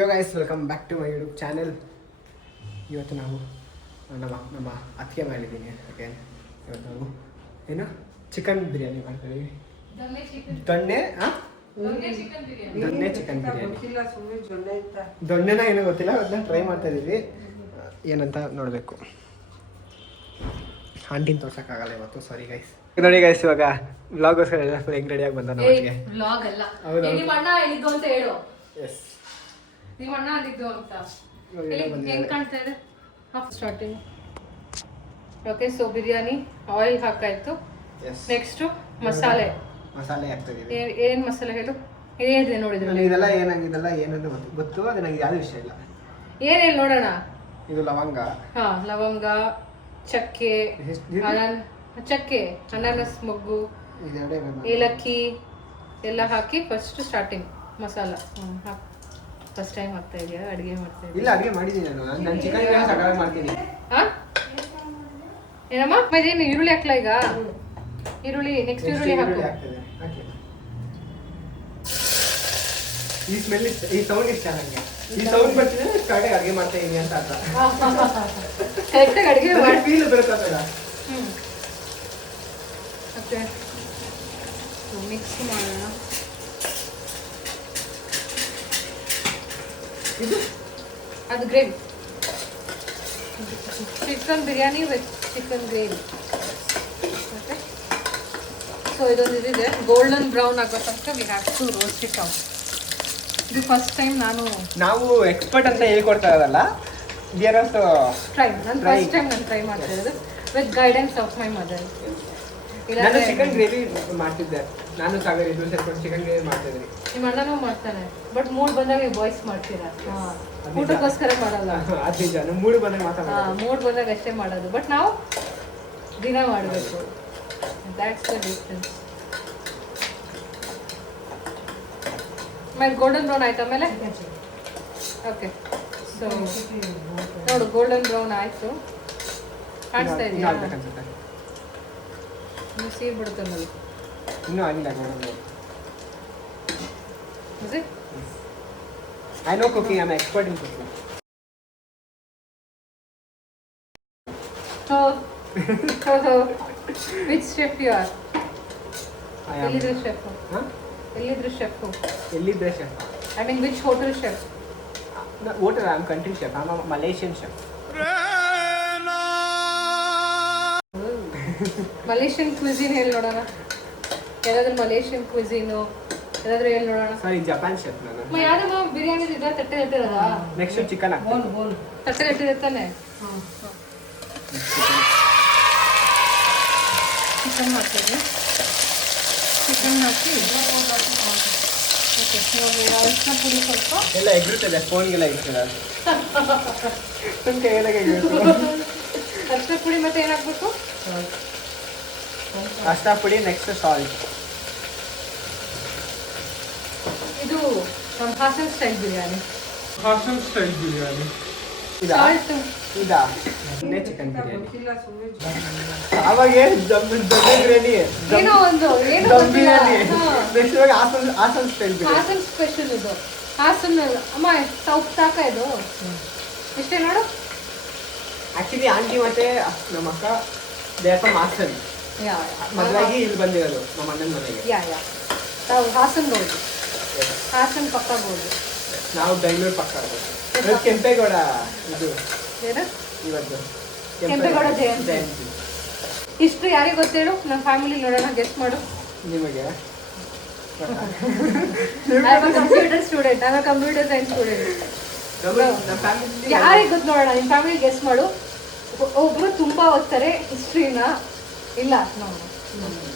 Yo guys welcome back to my YouTube channel. ಇವತ್ತು ನಾವು ನಮ್ಮ ಅತ್ತಿಗೆ ಮಾಡಿದ್ದೀನಿ. ಓಕೆ, ಇವತ್ತು ನಾವು ಏನು ಚಿಕನ್ ಬಿರಿಯಾನಿ ಮಾಡ್ತಿದ್ದೀವಿ. ದೊಣ್ಣೆ ಚಿಕನ್ ಬಿರಿಯಾನಿ. ದೊಣ್ಣೆನ ಏನೋ ಗೊತ್ತಿಲ್ಲ, ಅದನ್ನ ಟ್ರೈ ಮಾಡ್ತಾ ಇದ್ದೀವಿ. ಏನಂತ ನೋಡಬೇಕು. ಆಂಟಿನ ತೋರ್ಸೋಕ್ಕಾಗಲ್ಲ ಇವತ್ತು, ಸಾರಿ ಗೈಸ್. ನೋಡಿ ಗೈಸ್, ಇವಾಗ ವ್ಲಾಗೋಸ್ಕರ ಎಲ್ಲ ಫುಲ್ ಹೆಂಗ್ ರೆಡಿಯಾಗಿ ಬಂದ ನಮಗೆ. ವ್ಲಾಗ್ ಅಲ್ಲ, ನಿಮ್ಮ ಅಣ್ಣ ಎಲ್ಲಿದ್ದು ಅಂತ ಹೇಳು. ಎಸ್, ನಿಮ್ಮ ಅಣ್ಣ ಅಲ್ಲಿದ್ದು ಅಂತ ಹೆಂಗ್ ಕಾಣ್ತಾ ಇದೆ. Starting okay. So biryani oil ಹಾಕಾಯ್ತು. ನೆಕ್ಸ್ಟ್ ಮಸಾಲೆ ಹಾಕ್ತಾ ಇದೀವಿ. ಏನ್ ಮಸಾಲೆ ಹೇಳು, ಏನಿದೆ ನೋಡಿದ್ರೆ. ಇದೆಲ್ಲ ಏನಾಗಿದೆಲ್ಲ ಏನಂತ ಗೊತ್ತು, ಅದು ನನಗೆ ಯಾವ್ದು ವಿಷಯ ಇಲ್ಲ. ಏನೇನು ನೋಡೋಣ. ಇದು ಲವಂಗ, ಲವಂಗ, ಚಕ್ಕೆ, ಅನಾನಸ್ ಮೊಗ್ಗು, ಏಲಕ್ಕಿ ಎಲ್ಲ ಹಾಕಿ ಫಸ್ಟ್ ಸ್ಟಾರ್ಟಿಂಗ್ ಮಸಾಲ. ಫಸ್ಟ್ ಟೈಮ್ ಆಗ್ತಾ ಇದೆಯಾ ಅಡುಗೆ ಮಾಡ್ತಾ ಇದೀಯ? ಇಲ್ಲ, ಅಡುಗೆ ಮಾಡಿದ್ದೀನಿ ನಾನು ಚಿಕನ್ ಬಿರಿಯಾನಿ ಮಾಡ್ತೀನಿ. ಏನಮ್ಮ ಇದೇನು ಈರುಳ್ಳಿ ಹಾಕ್ಲಾ ಈಗ? ಈರುಳ್ಳಿ ನೆಕ್ಸ್ಟ್ ಈರುಳ್ಳಿ ಹಾಕು. ಈ ಸ್ಮೆಲ್ ಈ ಸೌಂಡ್ ಇಷ್ಟ ನನಗೆ. ಈ ಸೌಂಡ್ ಬರ್ತಿದ್ರೆ ಕರೆಕ್ಟಾಗಿ ಅಡುಗೆ ಮಾಡ್ತಾ ಇದೀನಿ ಅಂತ ಅರ್ಥ. ಕರೆಕ್ಟಾಗಿ ಅಡುಗೆ ಮಾಡಿ ಫೀಲ್ ಬರುತ್ತಲ್ಲ. ಓಕೆ, ಮಿಕ್ಸ್ ಮಾಡೋಣ. ಇದು ಅದು gravy, chicken biryani with chicken gravy. Okay, so ಇದೊಂದು ಇದಿದೆ ಗೋಲ್ಡನ್ ಬ್ರೌನ್ ಆಗೋ ತನಕ we have to roast it out. ಇದು ಫಸ್ಟ್ ಟೈಮ್ ನಾವು ಎಕ್ಸ್ಪರ್ಟ್ ಅಂತ ಹೇಳ್ಕೊಡ್ತಾ ಇರೋದಲ್ಲ, ವಿ ಆರ್ ಆಲ್ಸೋ ಟ್ರೈ. ನಾನು ಫಸ್ಟ್ ಟೈಮ್ ಟ್ರೈ ಮಾಡ್ತಾ ಇರೋದು with guidance of my mother. ನಾನು ಚಿಕನ್ ಗ್ರೇವಿ ಮಾಡ್ತಿದ್ದೆ. ನಾನು ಸಾಗರ್ ಇದ್ದು ಸೇರ್ಕೊಂಡು ಚಿಕನ್ ಗ್ರೇವಿ ಮಾಡ್ತಿದ್ರಿ. ನಿಮ್ಮ ಅಣ್ಣನೂ ಮಾಡ್ತಾನೆ, ಬಟ್ ಮೂಡ್ ಬಂದಾಗ ವಾಯ್ಸ್ ಮಾಡ್ತೀರಾ. ಊಟಕ್ಕೋಸ್ಕರ ಮಾಡಲ್ಲ. ಅದು ನಿಜ, ನಮ್ಮ ಮೂಡ್ ಬಂದಾಗ ಮಾತಾಡೋದು. ಮೂಡ್ ಬಂದಾಗ ಅಷ್ಟೇ ಮಾಡೋದು, ಬಟ್ ನಾವು ದಿನ ಮಾಡಬೇಕು. That's the difference. ಆಮೇಲೆ ಗೋಲ್ಡನ್ ಬ್ರೌನ್ ಆಯ್ತು. ಆಮೇಲೆ ಓಕೆ, ಸೊ ನೋಡು ಗೋಲ್ಡನ್ ಬ್ರೌನ್ ಆಯ್ತು. ಕಾಣಿಸ್ತಾ ಇದೆಯಾ? ನೀವು ಸೀರ್ ಬಿಡುತ್ತೆ ನೋಡಿ. ಇನ್ನೂ ಆಗಿಲ್ಲ golden brown. Is it? I know cooking. I'm an expert in cooking. So, which chef you are? I am. Elidre chef. Huh? Elidre chef. Elidre chef. I mean, which hotel chef? No, hotel. I'm country chef. I'm a Malaysian chef. Malaysian cuisine ಹೇಳಿ ನೋಡೋಣ. ಯಾವ್ದಾದ್ರು Malaysian ಕ್ವಿಸಿನು ಯಾವ್ದಾದ್ರು ಹೇಳಿ ನೋಡೋಣ. ಸಾರಿ, Japan chef ನಾನು. ಯಾವ್ದಮ್ಮ ಬಿರಿಯಾನಿ ಇದೆ ತಟ್ಟೆ ಇಟ್ಟಿರೋದಾ? Next chicken ಹಾಕ್ತೀನಿ. ತಟ್ಟೆ ಇಟ್ಟಿರುತ್ತಾನೆ. ಚಿಕನ್ ಹಾಕ್ತೀನಿ. ಚಿಕನ್ ಹಾಕಿ ಓಕೆ. ಇವಾಗ ಅರಿಶಿನ ಪುಡಿ ಸ್ವಲ್ಪ ಎಲ್ಲ ಎಗ್ರಿರ್ತದೆ, ಫೋನ್ಗೆಲ್ಲ ಇರ್ತದೆ. ತುಂಬ ಏನಾಗ ಅರಿಶಿನ ಪುಡಿ ಮತ್ತೆ ಏನಾಗಬೇಕು? ಅರಿಶಿನ ಪುಡಿ, ನೆಕ್ಸ್ಟ್ ಸಾಲ್ಟ್. ಇದು ನಮ್ಮ ಹಾಸನ್ ಸ್ಟೈಲ್ ಬಿರಿಯಾನಿ. ಸಾಲ್ಟ್ ಇದಾ ಚಿಕನ್ ಬಿರಿಯಾನಿ. ಅವಾಗ ದಮ್ ಬಿರಿಯಾನಿ, ಏನೋ ಒಂದು ಏನು ದಮ್ ಬಿರಿಯಾನಿ. ನೆಕ್ಸ್ಟ್ ಇವಾಗ ಹಾಸನ್ ಸ್ಟೈಲ್ ಬಿರಿಯಾನಿ. ಹಾಸನ್ ಸ್ಪೆಷಲ್ ಇದು. ಹಾಸನ್ ಅಮ್ಮ ಸೌತ್ ಸಾಕ ಇದು ಇಷ್ಟೇ ನೋಡು. ಆಕ್ಚುಲಿ ಆಂಟಿ ಮತ್ತೆ ನಮ್ಮ ಅಕ್ಕ ದೇ ಆರ್ ಫ್ರಮ್ ಹಾಸನ್. ಮದುವಾಗಿ ಇಲ್ಲಿ ಬಂದಿರೋದು ನಮ್ಮ ಅಣ್ಣನ ಮನೆಗೆ. ನಾವು ಹಾಸನ್ ರೋಡ್, ಹಾಸನ್ ಪಕ್ಕ ರೋಡ್. ನಾವು ಬೆಂಗಳೂರು ಪಕ್ಕ ಕೆಂಪೇಗೌಡ. ಇದು ಏನು ಇವತ್ತು ಕೆಂಪೇಗೌಡ ಜಯಂತಿ. ಇಷ್ಟು ಯಾರಿಗೆ ಗೊತ್ತೇಳು? ನಮ್ಮ ಫ್ಯಾಮಿಲಿ ನೋಡೋಣ, ಗೆಸ್ಟ್ ಮಾಡು. ನಿಮಗೆ ಕಂಪ್ಯೂಟರ್ ಸ್ಟೂಡೆಂಟ್, ನಾನು ಕಂಪ್ಯೂಟರ್ ಸೈನ್ಸ್ ಸ್ಟೂಡೆಂಟ್. ಯಾರಿಗೆ ಗೊತ್ತು ನೋಡೋಣ, ನಿಮ್ಮ ಫ್ಯಾಮಿಲಿ ಗೆಸ್ಟ್ ಮಾಡು. ಒಬ್ರು ತುಂಬಾ ಓದ್ತಾರೆ ಹಿಸ್ಟ್ರಿನ, ಇಲ್ಲ ನೋಡೋಣ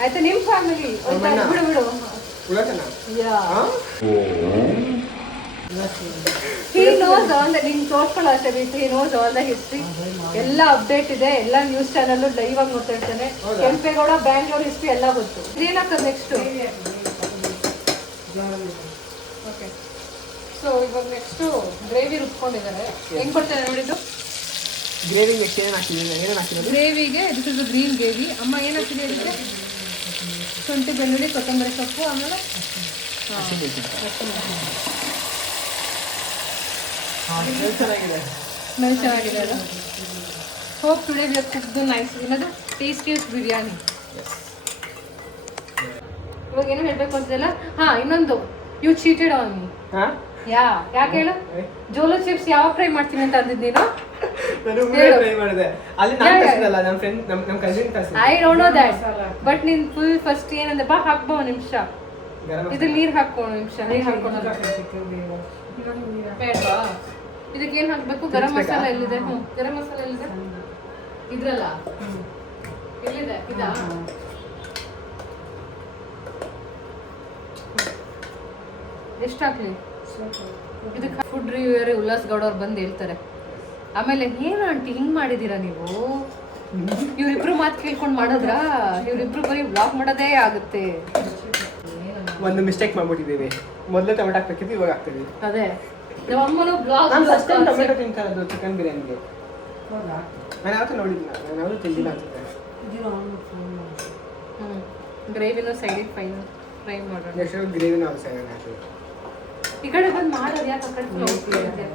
ಆಯ್ತಾ? ನಿಮ್ಮ ಫ್ಯಾಮಿಲಿ ಬಿಡು ಬಿಡು. He knows all the, ನಿಂಗೆ ತೋರ್ಸ್ಕೊಳ್ಳೋ ಅಷ್ಟೇ ಬಿಟ್ಟು he knows all the history. ಎಲ್ಲ ಅಪ್ಡೇಟ್ ಇದೆ, ಎಲ್ಲ ನ್ಯೂಸ್ ಚಾನಲ್ ಲೈವ್ ಆಗಿ ನೋಡ್ತಾ ಇರ್ತಾನೆ. ಕೆಂಪೇಗೌಡ ಬ್ಯಾಂಗ್ಳೂರ್ ಹಿಸ್ಟ್ರಿ ಎಲ್ಲ ಗೊತ್ತು. ಏನಾಗ್ತದೆ ನೆಕ್ಸ್ಟ್? ಓಕೆ, ಸೊ ಇವಾಗ ನೆಕ್ಸ್ಟು ಗ್ರೇವಿ ರುಬ್ಕೊಂಡಿದ್ದಾರೆ. ಹೆಂಗ್ ಬರ್ತಾರೆ ನೋಡಿದ್ದು ಗ್ರೇವಿ. ನೆಕ್ಸ್ಟ್ ಏನು ಹಾಕಿದ್ದೀನಿ? ಗ್ರೇವಿಗೆ ದಿಸ್ ಇಸ್ ಗ್ರೀನ್ ಗ್ರೇವಿ. ಅಮ್ಮ ಏನು ಹಾಕಿದೆ ಇದಕ್ಕೆ? ಶುಂಠಿ, ಬೆಳ್ಳುಳ್ಳಿ, ಕೊತ್ತಂಬರಿ ಸೊಪ್ಪು, ಆಮೇಲೆ ಚೆನ್ನಾಗಿದೆ. ಸ್ಮೆಲ್ ಚೆನ್ನಾಗಿದೆ ಅಲ್ಲ. Hope today we have cooked nice ಏನದು ಟೇಸ್ಟಿಯಸ್ಟ್ ಬಿರಿಯಾನಿ. ಇವಾಗ ಏನೋ ಹೇಳ್ಬೇಕು ಅಂತಲ್ಲ. ಹಾ ಇನ್ನೊಂದು ಯು ಚೀಟೆಡ್ ಆನ್ ಮೀ. ಹಾಂ ಯಾಕೆ ಹೇಳು? ಜೋಲೋ ಚಿಪ್ಸ್ ಯಾವಾಗ ಫ್ರೈ ಮಾಡ್ತೀನಿ ಅಂತ ಅಂದಿದ್ದು ನೀನು? ನಾನು ಟ್ರೈ ಮಾಡಿದೆ ಅಲ್ಲಿ. ನಾನು ಕಳಿಸಿದಲ್ಲ, ನಮ್ಮ ಫ್ರೆಂಡ್ ನಮ್ಮ ಕಸಿನ್ ಕಳಿಸಿದ. I don't know that. But ನೀನು ಫುಲ್ ಫಸ್ಟ್ ಏನಂದ್ರೆ ಬಾ ಹಾಕ್ಬೋ ಒಂದು ನಿಮಿಷ ಇದು ನೀರು ಹಾಕೋ ನಿಮಿಷ ನೀರು ಹಾಕೊಂಡು ಬೇಡವಾ? ಇದಕ್ಕೆ ಏನು ಹಾಕಬೇಕು? ಗರಂ ಮಸಾಲ ಎಲ್ಲಿದೆ? ಗರಂ ಮಸಾಲ ಎಲ್ಲಿದೆ? ಇದ್ರಲ್ಲ ಎಲ್ಲಿದೆ? ಇದಾ? ಎಷ್ಟು ಹಾಕ್ಲಿ? ಇದಕ್ಕೆ ಫುಡ್ ರಿವ್ಯೂವರ್ ಉಲ್ಲಾಸ್ ಗೌಡ ಅವ್ರು ಬಂದು ಹೇಳ್ತಾರೆ. ಆಮೇಲೆ ಏನು ಆಂಟಿ ಹಿಂಗೆ ಮಾಡಿದ್ದೀರಾ ನೀವು? ಇವ್ರಿಬ್ರು ಮಾತು ಕೇಳ್ಕೊಂಡು ಮಾಡಿದ್ರಾ? ಇವ್ರಿಬ್ರು ಬರೀ ಬ್ಲಾಗ್ ಮಾಡೋದೇ ಆಗುತ್ತೆ. ಒಂದು ಮಿಸ್ಟೇಕ್ ಮಾಡ್ಬಿಟ್ಟಿದ್ದೀವಿ. ಮೊದಲು ಟೊಮೆಟೊ ಹಾಕ್ಬೇಕಿತ್ತು, ಇವಾಗ ಹಾಕ್ತೀವಿ. ಅದೇ ನಮ್ಮ ಅಮ್ಮನೂ ಬ್ಲಾಗ್ ನಾನು ಫಸ್ಟ್ ಟೈಮ್ ಟೊಮೆಟೊ ತಿಂತಾ ಇರೋದು ಚಿಕನ್ ಬಿರಿಯಾನಿಗೆ. ನಾನು ಯಾವತ್ತೂ ನೋಡಿದ್ದಿಲ್ಲ, ನಾನು ಯಾವತ್ತೂ ತಿಂದಿಲ್ಲ ಅನ್ಸುತ್ತೆ. ಗ್ರೇವಿನೂ ಸೈಡಿಗೆ ಫ್ರೈ ಮಾಡೋಣ. ನೆಕ್ಸ್ಟ್ ಗ್ರೇವಿನೂ ಅದು ಸೈಡ್ ಹಾಕಿ. ಈ ಕಡೆ ಬಂದು ಮಾಡೋದು ಯಾಕೆ? ಆ ಕಡೆ ಹೋಗ್ತಿದೆ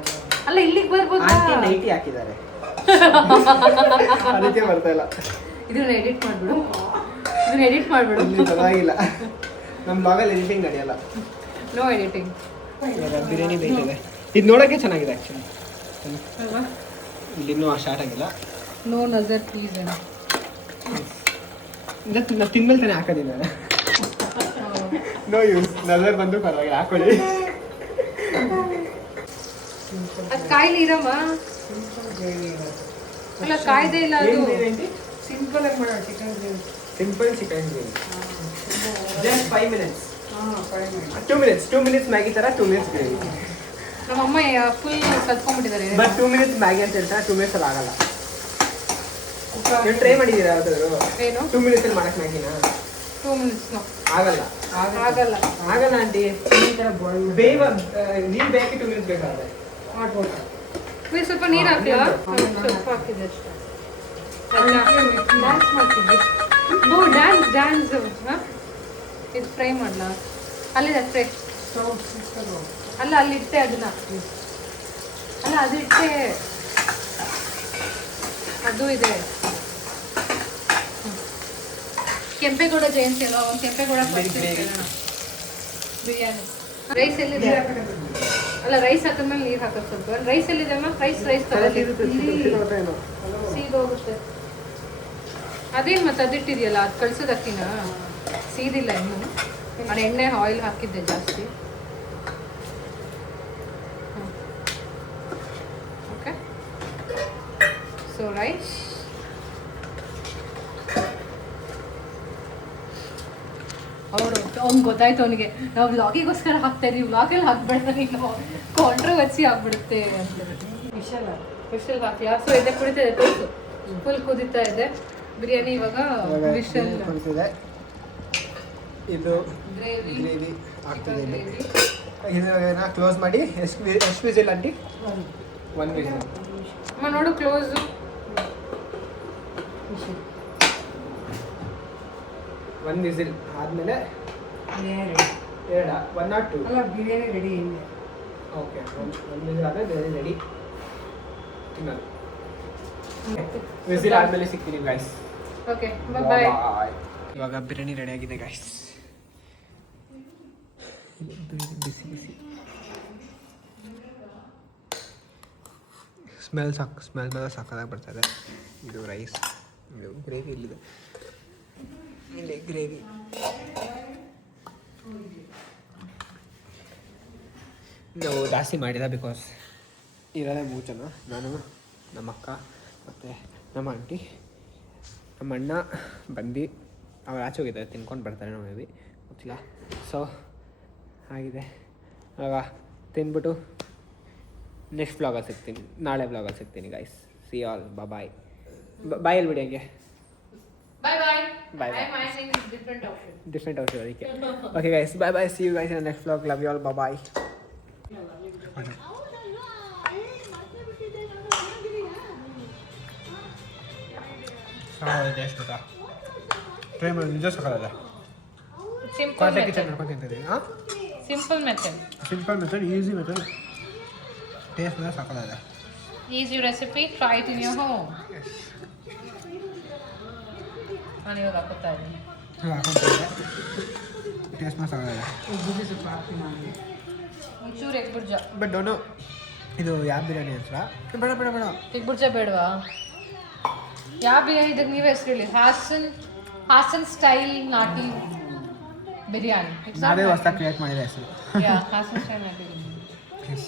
ಅಲ್ಲ, ಇಲ್ಲಿಗೆ ಬರ್ಬೋದು. ಆಂಟಿ ನೈಟಿ ಹಾಕಿದ್ದಾರೆ, ಅದಕ್ಕೆ ಬರ್ತಾ ಇಲ್ಲ. ಇದನ್ನ ಎಡಿಟ್ ಮಾಡ್ಬಿಡು, ಇದನ್ನ ಎಡಿಟ್ ಮಾಡ್ಬಿಡು. ಪರವಾಗಿಲ್ಲ, ನಮ್ಮ ಬ್ಲಾಗಲ್ಲಿ ಎಡಿಟಿಂಗ್ ನಡೆಯಲ್ಲ. No editing. ಬಿರಿಯಾನಿ ಬೇಕಿದೆ. ಇದು ನೋಡೋಕ್ಕೆ ಚೆನ್ನಾಗಿದೆ ಆ್ಯಕ್ಚುಲಿ. ಇಲ್ಲಿ ಇನ್ನೂ ಸ್ಟಾರ್ಟ್ ಆಗಿಲ್ಲ. ನೋ ನಜರ್ ಪ್ಲೀಸ್. ನಾವು ತಿನ್ಮೇಲೆ ತಾನೇ ಹಾಕೋದಿಲ್ಲ. No use. ನಜರ್ ಬಂದು ಪರವಾಗಿಲ್ಲ, ಹಾಕೊಳ್ಳಿ. ಅದು ಕಾಯಿಲೆ ಇರಮ್ಮ. ಅಲ್ಲ ಕಾಯ್ದೆ ಇಲ್ಲ ಅದು. ಸಿಂಪಲ್ ಆಗಿ ಮಾಡೋ chicken gravy. Simple chicken gravy. Just 5 minutes. 2 minutes Maggi ಥರ 2 minutes ಗ್ರೇವಿ. ನಮ್ಮಮ್ಮ ಫುಲ್ ಕಲ್ತ್ಕೊಂಡ್ಬಿಟ್ಟಿದ್ದಾರೆ. ಬಟ್ 2 minutes ಮ್ಯಾಗಿ ಅಂತ ಹೇಳ್ತಾರೆ, 2 minutes ಅಲ್ಲಿ ಆಗಲ್ಲ. ನೀವು ಟ್ರೈ ಮಾಡಿದ್ದೀರಾ ಯಾವ್ದಾದ್ರು? ಏನು 2 minutes ಅಲ್ಲಿ ಮಾಡಕ್ಕೆ ಮ್ಯಾಗಿನ? 2 minutes ಆಗಲ್ಲ ಆಗಲ್ಲ ಆಗಲ್ಲ ಆಂಟಿ. ಬೇವ ನೀರು ಬೇಯಕ್ಕೆ 2 minutes ಬೇಕಾದ್ರೆ ಮಾಡ್ಬೋದು. ಸ್ವಲ್ಪ ನೀರು ಹಾಕ್ಲಾ? ಸ್ವಲ್ಪ ಹಾಕಿದೆ ಅಷ್ಟೇ. ಡ್ಯಾನ್ಸ್ ಮಾಡ್ತಿದ್ವಿ. ಓ ಡ್ಯಾನ್ಸ್ ಇದು ಫ್ರೈ ಮಾಡಲಾ? ಅಲ್ಲಿದೆ ಫ್ರೈ. ಅಲ್ಲ ಅಲ್ಲಿ ಇಟ್ಟೆ ಅದನ್ನ. ಅಲ್ಲ ಅದು ಇಟ್ಟೆ, ಅದು ಇದೆ. ಕೆಂಪೇಗೌಡ ಜಯಂತಿ ಅಲ್ಲ, ಒಂದು ಕೆಂಪೇಗೌಡ ಬಿರಿಯಾನಿ. ರೈಸ್ ಎಲ್ಲಿದೆ? ಅಲ್ಲ ರೈಸ್ ಹಾಕಿದ್ಮೇಲೆ ನೀರು ಹಾಕೋದು ಸ್ವಲ್ಪ. ರೈಸ್ ಎಲ್ಲಿದೆ ಅಮ್ಮ? ರೈಸ್ ಸೀದೋಗುತ್ತೆ. ಅದೇನು ಮತ್ತೆ ಅದಿಟ್ಟಿದೆಯಲ್ಲ, ಅದು ಕಳ್ಸೋದು ಅಕ್ಕಿನ ಸೀದಿಲ್ಲ ಇನ್ನು. ನಾನು ಎಣ್ಣೆ ಆಯಿಲ್ ಹಾಕಿದ್ದೆ ಜಾಸ್ತಿ. Okay, so rice. ಅವ್ನು ಗೊತ್ತಾಯ್ತು ಅವನಿಗೆ ನಾವು ವ್ಲಾಗಿಗೋಸ್ಕರ ಹಾಕ್ತಾ ಇದೀವಿ, ವ್ಲಾಗಲ್ಲಿ ಹಾಕ್ಬೇಡ ನೀನು, ಕಾಂಟ್ರವರ್ಸಿ ಆಗ್ಬಿಡುತ್ತೆ ಅಂತ. ವಿಷಲ್ ಹಾಕ್ಲಾ? ಸೊ ಇದೆ ಕುಡಿತಾ ಇದೆ, ಫುಲ್ ಕುದಿತಾ ಇದೆ ಬಿರಿಯಾನಿ. ಇವಾಗ ವಿಷಲ್ ಇದು ಗ್ರೇವಿ ಆಗ್ತದೆ. ಇದನ್ನ ಕ್ಲೋಸ್ ಮಾಡಿ. ಎಷ್ಟು ವಿಸಿಲ್ ಆಂಟಿ? 1 ವಿಸಿಲ್. ಅಮ್ಮ ನೋಡು ಕ್ಲೋಸು. 1 ವಿಸಿಲ್ ಆದಮೇಲೆ 2 1 or 2 ಅಲ್ಲ ಬಿರಿಯಾನಿ ರೆಡಿ ಇಲ್ಲ. ಓಕೆ, 1 ವಿಸಿಲ್ ಆದರೆ ಬಿರಿಯಾನಿ ರೆಡಿ. ತಿನ್ನೋದು. ವಿಸಿಲ್ ಆದಮೇಲೆ ಸಿಗ್ತೀನಿ ಗೈಸ್. Okay bye. ಇವಾಗ ಬಿರಿಯಾನಿ ರೆಡಿ ಆಗಿದೆ ಗೈಸ್. ಬಿಸಿ ಬಿಸಿ ಸ್ಮೆಲ್ ಮೇಲೆ ಸಾಕಾಗಿ ಬರ್ತಾಯಿದೆ. ಇದು ರೈಸ್, ಇದು ಗ್ರೇವಿ. ಇಲ್ಲಿದೆ, ಇಲ್ಲಿ ಗ್ರೇವಿ. ನಾವು ಜಾಸ್ತಿ ಮಾಡಿದ ಬಿಕಾಸ್ ಇರೋದೇ 3 ಜನ, ನಾನು, ನಮ್ಮ ಅಕ್ಕ ಮತ್ತು ನಮ್ಮ ಆಂಟಿ. ನಮ್ಮ ಅಣ್ಣ ಬಂದು ಅವ್ರು ಆಚೆ ಹೋಗಿದ್ದಾರೆ, ತಿನ್ಕೊಂಡು ಬರ್ತಾರೆ ನಾವು, ಮೇ ಬಿ ಗೊತ್ತಿಲ್ಲ. ಸೊ ಆಗಿದೆ. ಆಗ ತಿನ್ಬಿಟ್ಟು ನೆಕ್ಸ್ಟ್ ವ್ಲಾಗಲ್ಲಿ ಸಿಗ್ತೀನಿ, ನಾಳೆ ವ್ಲಾಗಲ್ಲಿ ಸಿಗ್ತೀನಿ guys. See all bye. Bye ಹೇಳ್ಬಿಡಿ ಹಂಗೆ. ಬಾಯ್. ಡಿಫ್ರೆಂಟ್ ಔಟ್ಫಿಟ್ ಅದಕ್ಕೆ. Okay guys, bye. See you guys in next vlog. Love you all. Bye. Try ಮಾಡಿ, ನಿಜ ಸಕಾಲಲ್ಲ. Simple method, easy method, taste ಕೂಡ ಸಾಕಾಗಿದೆ. Easy recipe, try it in your home. ನಾನು ಇವಾಗ ಹಾಕೋತಾ ಇದ್ದೀನಿ. ಟೇಸ್ಟ್ ಕೂಡ ಸಾಕಾಗಿದೆ. ಒಂಚೂರು ಎಗ್ ಬುರ್ಜ. ಬಟ್ ಡೋಂಟ್ ನೋ ಇದು ಯಾವ ಬಿರಿಯಾನಿ ಅಂತ. ಬೇಡ ಬೇಡ ಬೇಡ. ಎಗ್ ಬುರ್ಜ ಬೇಡವಾ? ಯಾವ ಬಿರಿಯಾನಿ ಇದಕ್ಕೆ ನೀವೇ ಹೆಸರು ಹೇಳಿ. ಹಾಸನ್ ಸ್ಟೈಲ್ ನಾಟಿ ಬಿರಿಯಾನಿ. ನಾವೇ ಹೊಸ ಕ್ರಿಯೇಟ್ ಮಾಡಿದ ಹೆಸರು. ಯಾ ಹಾಸನ್ ಸ್ಟೈಲ್ ನಾಟಿ ಬಿರಿಯಾನಿ.